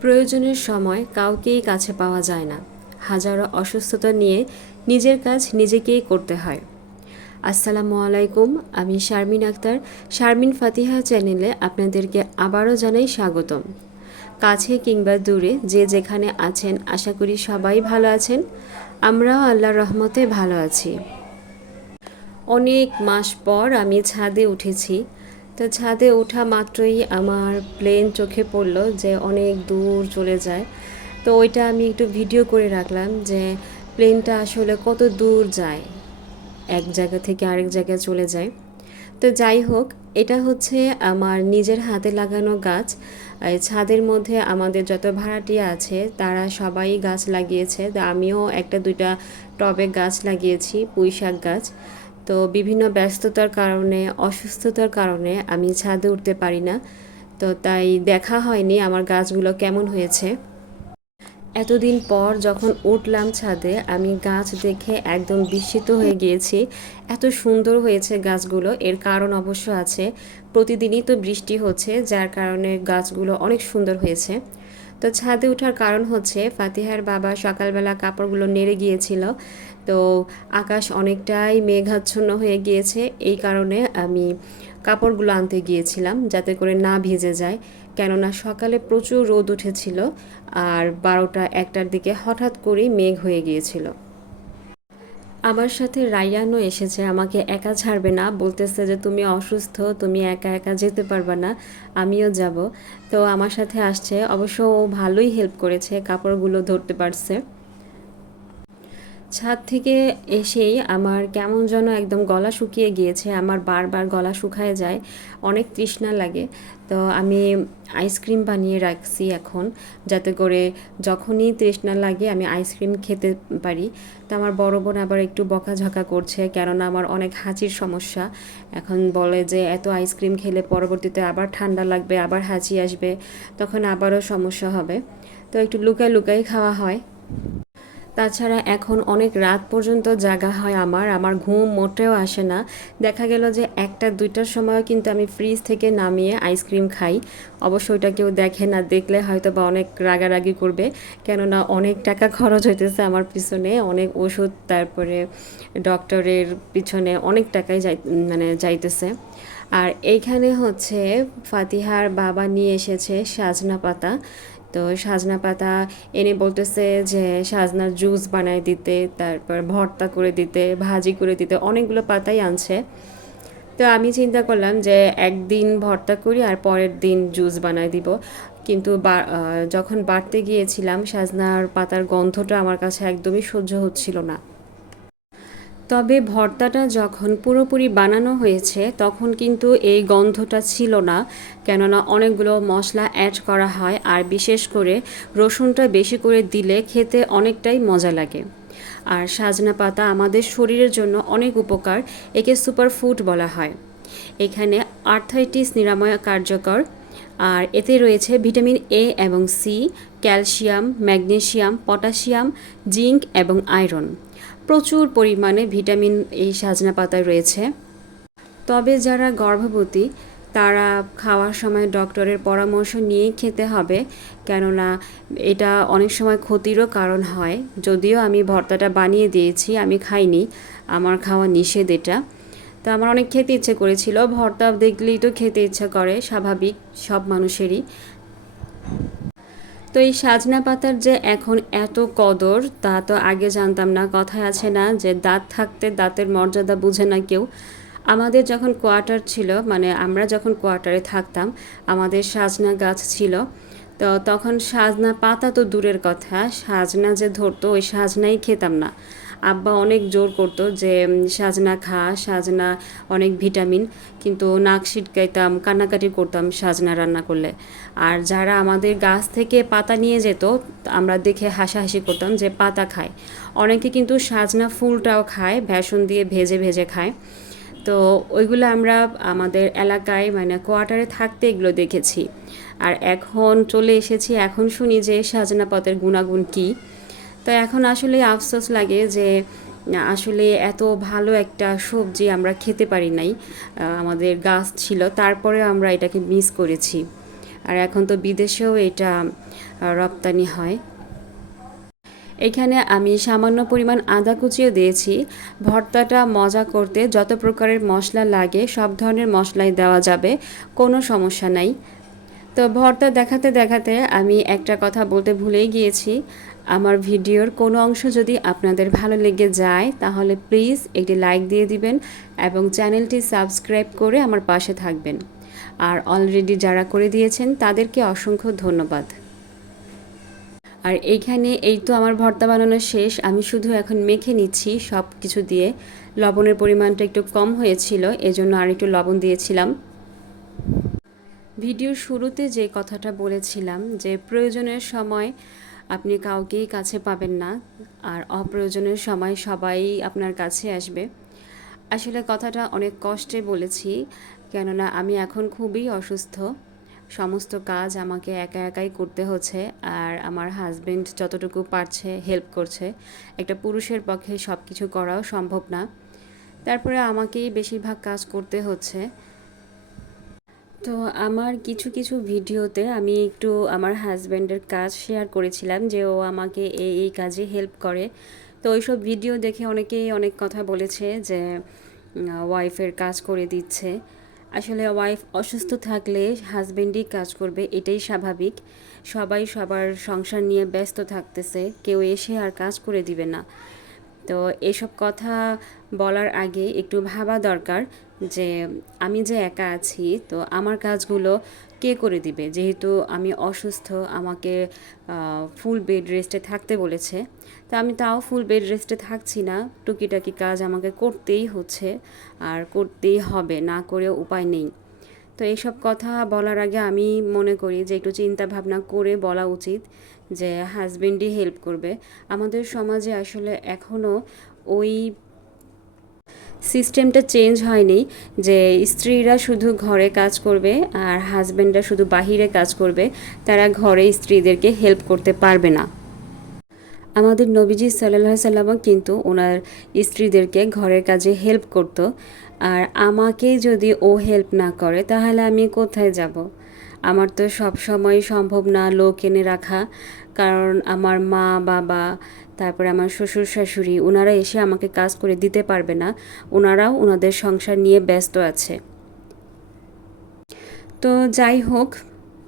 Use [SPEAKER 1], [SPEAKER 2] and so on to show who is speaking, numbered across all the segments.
[SPEAKER 1] প্রয়োজনের সময় কাউকেই কাছে পাওয়া যায় না। হাজারো অসুস্থতা নিয়ে নিজের কাজ নিজেকেই করতে হয়। আসসালামু আলাইকুম, আমি শারমিন আক্তার। শারমিন ফাতিহা চ্যানেলে আপনাদেরকে আবারও জানাই স্বাগতম। কাছে কিংবা দূরে যে যেখানে আছেন, আশা করি সবাই ভালো আছেন। আমরাও আল্লাহর রহমতে ভালো আছি। অনেক মাস পর আমি ছাদে উঠেছি। তো ছাদে ওঠা মাত্রই আমার প্লেন চোখে পড়ল যে অনেক দূর চলে যায়। তো ওইটা আমি একটু ভিডিও করে রাখলাম যে প্লেনটা আসলে কত দূর যায়, এক জায়গা থেকে আরেক জায়গায় চলে যায়। তো যাই হোক, এটা হচ্ছে আমার নিজের হাতে লাগানো গাছ। ছাদের মধ্যে আমাদের যত ভাড়াটিয়া আছে, তারা সবাই গাছ লাগিয়েছে। তো আমিও একটা দুইটা টবে গাছ লাগিয়েছি পুঁই শাক গাছ। তো বিভিন্ন ব্যস্ততার কারণে, অসুস্থতার কারণে আমি ছাদে উঠতে পারি না। তো তাই দেখা হয়নি আমার গাছগুলো কেমন হয়েছে। এতদিন পর যখন উঠলাম ছাদে, আমি গাছ দেখে একদম বিস্মিত হয়ে গিয়েছি। এত সুন্দর হয়েছে গাছগুলো, এর কারণ অবশ্য আছে। প্রতিদিনই তো বৃষ্টি হচ্ছে, যার কারণে গাছগুলো অনেক সুন্দর হয়েছে। তো ছাদে ওঠার কারণ হচ্ছে ফাতিহার বাবা সকালবেলা কাপড়গুলো নেড়ে গিয়েছিল। তো আকাশ অনেকটাই মেঘাচ্ছন্ন হয়ে গিয়েছে। এই কারণে আমি কাপড়গুলো আনতে গিয়েছিলাম যাতে করে না ভিজে যায়। কেননা সকালে প্রচুর রোদ উঠেছিল আর বারোটা একটার দিকে হঠাৎ করেই মেঘ হয়ে গিয়েছিল। আমার সাথে রায়ানও এসেছে, আমাকে একা ছাড়বে না, বলতেছে যে তুমি অসুস্থ, তুমি একা একা যেতে পারবে না, আমিও যাব। তো আমার সাথে আসছে, অবশ্য ও ভালোই হেল্প করেছে, কাপড়গুলো ধরতে পারছে। ছাদ থেকে এসেই আমার কেমন যেন একদম গলা শুকিয়ে গিয়েছে, আমার বারবার গলা শুকায় যায়, অনেক তৃষ্ণা লাগে। তো আমি আইসক্রিম বানিয়ে রাখছি এখন, যাতে করে যখনই তৃষ্ণা লাগে আমি আইসক্রিম খেতে পারি। তো আমার বড় বোন আবার একটু বকাঝকা করছে, কেননা আমার অনেক হাঁচির সমস্যা। এখন বলে যে, এত আইসক্রিম খেলে পরবর্তীতে আবার ঠান্ডা লাগবে, আবার হাঁচি আসবে, তখন আবারও সমস্যা হবে। তো একটু লুকায় লুকাই খাওয়া হয়। তাছাড়া এখন অনেক রাত পর্যন্ত জাগা হয় আমার আমার ঘুম মোটেও আসে না। দেখা গেল যে একটা দুইটার সময়ও কিন্তু আমি ফ্রিজ থেকে নামিয়ে আইসক্রিম খাই। অবশ্য ওইটা কেউ দেখে না, দেখলে হয়তো বা অনেক রাগারাগি করবে। কেননা অনেক টাকা খরচ হইতেছে আমার পিছনে, অনেক ওষুধ, তারপরে ডক্টরের পিছনে অনেক টাকাই যাই মানে যাইতেছে। আর এইখানে হচ্ছে ফাতিহার বাবা নিয়ে এসেছে সাজনা পাতা। তো সাজনা পাতা এনে বলতেছে যে সাজনার জুস বানায় দিতে, তারপর ভর্তা করে দিতে, ভাজি করে দিতে, অনেকগুলো পাতাই আনছে। তো আমি চিন্তা করলাম যে একদিন ভর্তা করি আর পরের দিন জুস বানায় দিব। কিন্তু যখন বাড়তে গিয়েছিলাম, সাজনার পাতার গন্ধটা আমার কাছে একদমই সহ্য হচ্ছিল না। তবে ভর্তাটা যখন পুরোপুরি বানানো হয়েছে, তখন কিন্তু এই গন্ধটা ছিল না। কেননা অনেকগুলো মশলা অ্যাড করা হয় আর বিশেষ করে রসুনটা বেশি করে দিলে খেতে অনেকটাই মজা লাগে। আর সাজনা পাতা আমাদের শরীরের জন্য অনেক উপকার, একে সুপার ফুড বলা হয়। এখানে আর্থাইটিস নিরাময় কার্যকর। আর এতে রয়েছে ভিটামিন এ এবং C calcium magnesium potassium zinc এবং আয়রন প্রচুর পরিমাণে ভিটামিন এই সাজনা পাতায় রয়েছে। তবে যারা গর্ভবতী, তারা খাওয়ার সময় ডক্টরের পরামর্শ নিয়েই খেতে হবে, কেননা এটা অনেক সময় ক্ষতিরও কারণ হয়। যদিও আমি ভর্তাটা বানিয়ে দিয়েছি, আমি খাইনি, আমার খাওয়া নিষেধ এটা। তো আমার অনেক খেতে ইচ্ছে করেছিল, ভর্তা দেখলেই তো খেতে ইচ্ছা করে, স্বাভাবিক, সব মানুষেরই। তো এই সাজনা পাতার যে এখন এত কদর, তা তো আগে জানতাম না। কথায় আছে না যে দাঁত থাকতে দাঁতের মর্যাদা বুঝে না কেউ। আমাদের যখন কোয়ার্টার ছিল মানে আমরা যখন কোয়ার্টারে থাকতাম, আমাদের সাজনা গাছ ছিল। তো তখন সাজনা পাতা তো দূরের কথা, সাজনা যে ধরতো, ওই সাজনাই খেতাম না। আব্বা অনেক জোর করতো যে সাজনা খা, সাজনা অনেক ভিটামিন। কিন্তু নাক ছিটকাইতাম, কান্নাকাটি করতাম সাজনা রান্না করলে। আর যারা আমাদের গাছ থেকে পাতা নিয়ে যেত, আমরা দেখে হাসাহাসি করতাম যে, পাতা খায়। অনেকে কিন্তু সাজনা ফুলটাও খায় ভ্যাসন দিয়ে ভেজে ভেজে খায়। তো ওইগুলো আমরা আমাদের এলাকায় মানে কোয়ার্টারে থাকতে এগুলো দেখেছি। আর এখন চলে এসেছি, এখন শুনি যে সাজনা পাতের গুণাগুণ কী। তো এখন আসলে আফসোস লাগে যে, আসলে এত ভালো একটা সবজি আমরা খেতে পারি নাই আমাদের গাছ ছিল তারপরে আমরা এটাকে মিস করেছি। আর এখন তো বিদেশেও এটা রপ্তানি হয়। এখানে আমি সামান্য পরিমাণ আদা কুচিও দিয়েছি। ভর্তাটা মজা করতে যত প্রকারের মশলা লাগে, সব ধরনের মশলাই দেওয়া যাবে, কোনো সমস্যা নাই। তো ভর্তা দেখাতে দেখাতে আমি একটা কথা বলতে ভুলেই গিয়েছি। আমার ভিডিওর কোনো অংশ যদি আপনাদের ভালো লেগে যায়, তাহলে প্লিজ একটি লাইক দিয়ে দিবেন এবং চ্যানেলটি সাবস্ক্রাইব করে আমার পাশে থাকবেন। আর অলরেডি যারা করে দিয়েছেন, তাদেরকে অসংখ্য ধন্যবাদ। আর এইখানে এই তো আমার ভর্তা বানানো শেষ। আমি শুধু এখন মেখে নিচ্ছি সব কিছু দিয়ে। লবণের পরিমাণটা একটু কম হয়েছিল, এজন্য আর একটু লবণ দিয়েছিলাম। ভিডিওর শুরুতে যে কথাটা বলেছিলাম, যে প্রয়োজনের সময় আপনি কাউকেই কাছে পাবেন না আর অপ্রয়োজনের সময় সবাই আপনার কাছে আসবে। আসলে কথাটা অনেক কষ্টে বলেছি, কেননা আমি এখন খুবই অসুস্থ। সমস্ত কাজ আমাকে একা একাই করতে হচ্ছে আর আমার হাজবেন্ড যতটুকু পারছে হেল্প করছে। একটা পুরুষের পক্ষে সব কিছু করাও সম্ভব না। তারপরে আমাকেই বেশিরভাগ কাজ করতে হচ্ছে। তো আমার কিছু কিছু ভিডিওতে আমি একটু আমার হাজব্যান্ডের কাজ শেয়ার করেছিলাম যে ও আমাকে এই এই কাজে হেল্প করে। তো ওইসব ভিডিও দেখে অনেকেই অনেক কথা বলেছে যে ওয়াইফের কাজ করে দিচ্ছে। আসলে ওয়াইফ অসুস্থ থাকলে হাজব্যান্ডই কাজ করবে, এটাই স্বাভাবিক। সবাই সবার সংসার নিয়ে ব্যস্ত থাকতেছে, কেউ এসে আর কাজ করে দিবে না। তো এসব কথা বলার আগে একটু ভাবা দরকার যে আমি যে একা আছি, তো আমার কাজগুলো কে করে দিবে? যেহেতু আমি অসুস্থ, আমাকে ফুল বেড রেস্টে থাকতে বলেছে। তো আমি তাও ফুল বেড রেস্টে থাকছি না। টুকিটাকি কাজ আমাকে করতেই হচ্ছে আর করতেই হবে, না করেও উপায় নেই। তো এইসব কথা বলার আগে আমি মনে করি যে একটু চিন্তা ভাবনা করে বলা উচিত। যে হাজবেন্ডই হেল্প করবে। আমাদের সমাজে আসলে এখনও ওই সিস্টেমটা চেঞ্জ হয়নি যে স্ত্রীরা শুধু ঘরে কাজ করবে আর হাজব্যান্ডরা শুধু বাহিরে কাজ করবে, তারা ঘরে স্ত্রীদেরকে হেল্প করতে পারবে না। আমাদের নবীজি সাল্লাহ সাল্লামও কিন্তু ওনার স্ত্রীদেরকে ঘরের কাজে হেল্প করতো। আর আমাকে যদি ও হেল্প না করে, তাহলে আমি কোথায় যাব? আমার তো সব সময় সম্ভব না লোক এনে রাখা। কারণ আমার মা, বাবা, তারপরে আমার শ্বশুর, শাশুড়ি ওনারা এসে আমাকে কাজ করে দিতে পারবে না। ওনারাও ওনাদের সংসার নিয়ে ব্যস্ত আছে। তো যাই হোক,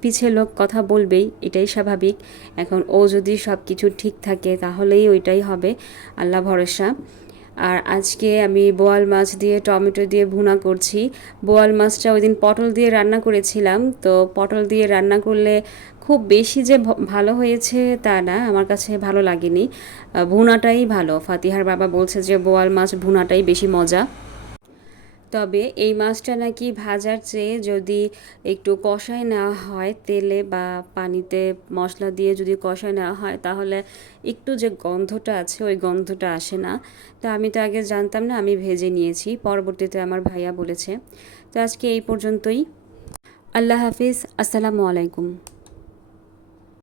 [SPEAKER 1] পিছে লোক কথা বলবেই, এটাই স্বাভাবিক। এখন ও যদি সব কিছু ঠিক থাকে, তাহলেই ওইটাই হবে। আল্লাহ ভরসা। আর আজকে আমি বোয়াল মাছ দিয়ে, টমেটো দিয়ে ভুনা করছি। বোয়াল মাছটা ওই দিন পটল দিয়ে রান্না করেছিলাম। তো পটল দিয়ে রান্না করলে খুব বেশি যে ভালো হয়েছে তা না, আমার কাছে ভালো লাগেনি। ভুনাটাই ভালো। ফাতিহার বাবা বলছে যে বোয়াল মাছ ভুনাটাই বেশি মজা। তবে এই মাছটা নাকি ভাজার চেয়ে যদি একটু কষায় নেওয়া হয় তেলে বা পানিতে মশলা দিয়ে যদি কষায় নেওয়া হয়, তাহলে একটু যে গন্ধটা আছে ওই গন্ধটা আসে না। তো আমি তো আগে জানতাম না, আমি ভেজে নিয়েছি। পরবর্তীতে আমার ভাইয়া বলেছে। তো আজকে এই পর্যন্তই। আল্লাহ হাফিজ। আসসালামু আলাইকুম।